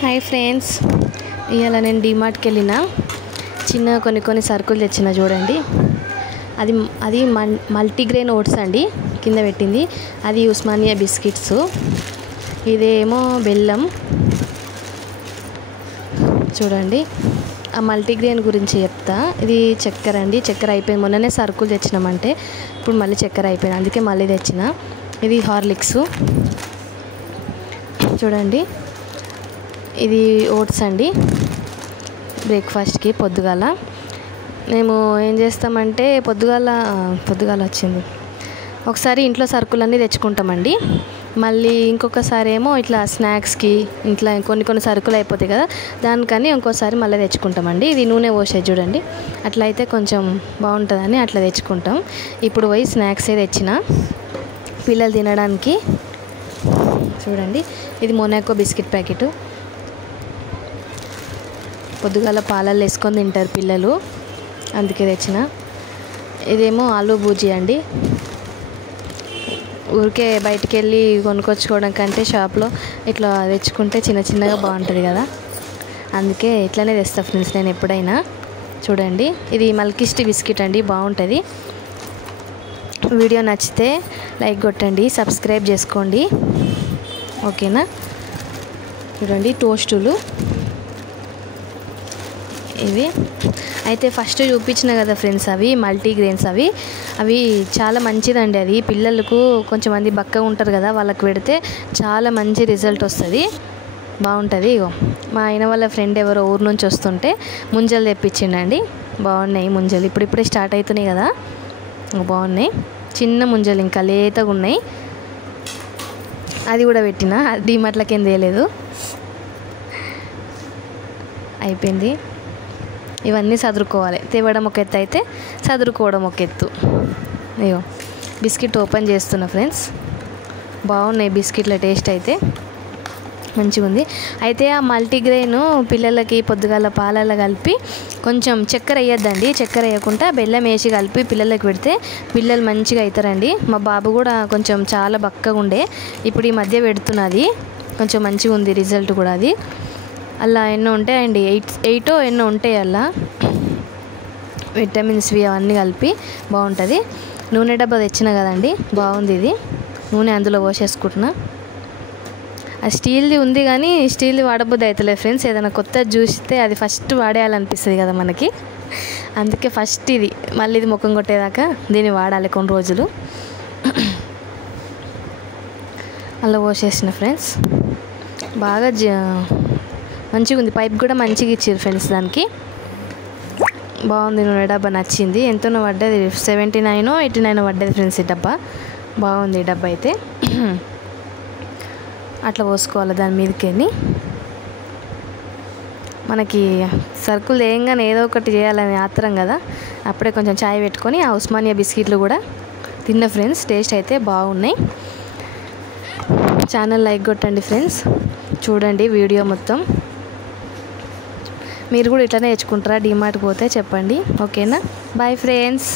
Hi friends, ఇవాళ నేను డీమార్ట్కి వెళ్ళిన చిన్న కొన్ని సరుకులు తెచ్చిన చూడండి. అది అది మల్టీగ్రెయిన్ ఓట్స్ అండి, కింద పెట్టింది. అది ఉస్మానియా బిస్కెట్స్, ఇదేమో బెల్లం. చూడండి, ఆ మల్టీగ్రెయిన్ గురించి చెప్తా. ఇది చక్కెర అండి, చక్కెర అయిపోయింది. మొన్ననే సరుకులు తెచ్చినామంటే ఇప్పుడు మళ్ళీ చక్కెర అయిపోయింది, అందుకే మళ్ళీ తెచ్చిన. ఇది హార్లిక్స్. చూడండి, ఇది ఓట్స్ అండి, బ్రేక్ఫాస్ట్కి పొద్దుగాల. మేము ఏం చేస్తామంటే పొద్దుగాల వచ్చింది ఒకసారి ఇంట్లో సరుకులన్నీ తెచ్చుకుంటామండి. మళ్ళీ ఇంకొకసారి ఏమో ఇట్లా స్నాక్స్కి ఇంట్లో కొన్ని సరుకులు అయిపోతాయి కదా, దానికని ఇంకోసారి మళ్ళీ తెచ్చుకుంటామండి. ఇది నూనె పోసేది చూడండి, అట్లా అయితే కొంచెం బాగుంటుందని అట్లా తెచ్చుకుంటాం. ఇప్పుడు పోయి స్నాక్సే తెచ్చిన పిల్లలు తినడానికి. చూడండి, ఇది మొనాకో బిస్కెట్ ప్యాకెట్. పొద్దుగాల పాలల్లో వేసుకొని తింటారు పిల్లలు, అందుకే తెచ్చిన. ఇదేమో ఆలూ బూజీ అండి. ఊరికే బయటికి వెళ్ళి కొనుక్కొచ్చుకోవడం కంటే షాప్లో ఇట్లా తెచ్చుకుంటే చిన్నగా బాగుంటుంది కదా, అందుకే ఇట్లనే తెస్తా ఫ్రెండ్స్ నేను ఎప్పుడైనా. చూడండి, ఇది మల్కిస్ట్ బిస్కెట్ అండి, బాగుంటుంది. వీడియో నచ్చితే లైక్ కొట్టండి, సబ్స్క్రైబ్ చేసుకోండి, ఓకేనా. చూడండి, టోస్టులు ఇవి అయితే ఫస్ట్ చూపించిన కదా ఫ్రెండ్స్, అవి మల్టీగ్రెయిన్స్. అవి చాలా మంచిదండి. అది పిల్లలకు కొంచెం మంది బక్కగా ఉంటారు కదా, వాళ్ళకి పెడితే చాలా మంచి రిజల్ట్ వస్తుంది, బాగుంటుంది. ఇగో మా ఆయన వాళ్ళ ఫ్రెండ్ ఎవరో ఊరు నుంచి వస్తుంటే ముంజలు తెప్పించిండండి. బాగున్నాయి ముంజలు, ఇప్పుడిప్పుడే స్టార్ట్ అవుతున్నాయి కదా, బాగున్నాయి. చిన్న ముంజలు ఇంకా లేతగా ఉన్నాయి. అది కూడా పెట్టిన, డీమార్ట్లకేం తేలేదు, అయిపోయింది. ఇవన్నీ చదురుకోవాలి, తేవడం ఒక ఎత్తు అయితే చదురుకోవడం ఒక ఎత్తు. అయ్యో, బిస్కెట్ ఓపెన్ చేస్తున్నా ఫ్రెండ్స్. బాగున్నాయి బిస్కెట్ల టేస్ట్ అయితే మంచిగా ఉంది. అయితే ఆ మల్టీగ్రెయిన్ పిల్లలకి పొద్దుగాల పాలల్లో కలిపి కొంచెం చక్కెర వేయద్దండి, చక్కెర వేయకుండా బెల్లం వేసి కలిపి పిల్లలకి పెడితే పిల్లలు మంచిగా అవుతారండి. మా బాబు కూడా కొంచెం చాలా బక్కగా ఉండే, ఇప్పుడు ఈ మధ్య పెడుతున్నది, కొంచెం మంచిగా ఉంది రిజల్ట్ కూడా. అది అలా ఎన్నో ఉంటాయండి, 8 ఎన్నో ఉంటాయి అలా, విటమిన్స్వి అవన్నీ కలిపి బాగుంటుంది. నూనె డబ్బా తెచ్చిన కదండి, బాగుంది. ఇది నూనె అందులో పోసేసుకుంటున్నా. అది స్టీల్ది ఉంది కానీ స్టీల్ది వాడబుద్ధి అవుతలేదు ఫ్రెండ్స్. ఏదైనా కొత్తది చూస్తే అది ఫస్ట్ వాడేయాలనిపిస్తుంది కదా మనకి, అందుకే ఫస్ట్ ఇది, మళ్ళీ ఇది ముఖం కొట్టేదాకా దీన్ని వాడాలి కొన్ని రోజులు. అలా పోసేసిన ఫ్రెండ్స్, బాగా మంచిగా ఉంది. పైప్ కూడా మంచిగా ఇచ్చారు ఫ్రెండ్స్ దానికి, బాగుంది. నూనె డబ్బా నచ్చింది. ఎంతనో పడ్డది, 79 89 పడ్డది ఫ్రెండ్స్ ఈ డబ్బా. బాగుంది ఈ డబ్బా అయితే. అట్లా పోసుకోవాలి దాని మీదకెళ్ళి. మనకి సరుకులు తేయంగానే ఏదో ఒకటి చేయాలని ఆత్రం కదా, అప్పుడే కొంచెం చాయ్ పెట్టుకొని ఆ ఉస్మానియా బిస్కెట్లు కూడా తిన్న ఫ్రెండ్స్. టేస్ట్ అయితే బాగున్నాయి. ఛానల్ లైక్ కొట్టండి ఫ్రెండ్స్, చూడండి వీడియో మొత్తం. మీరు కూడా ఇట్లనే తెచ్చుకుంటారా డీమార్ట్కి పోతే చెప్పండి, ఓకేనా. Bye friends.